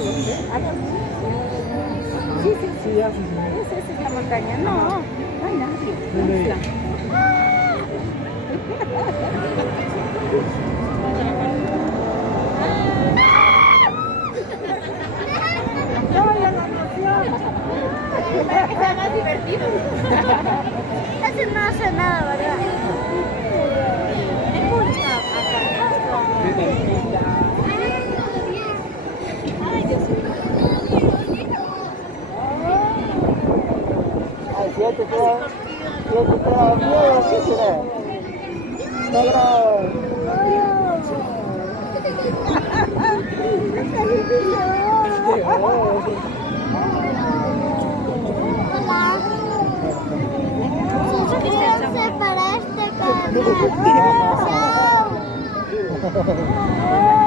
Sí, sí, sí, ya. Es esta montaña. No, no hay nadie. No, ya no emociona. Para que sea más divertido. Eso no hace nada, ¿verdad? Es mucha acá. Ay, Dios mío. Ay, si este te da miedo, ¿qué será? Negro. Hola. Suscríbanse para este canal. Chao.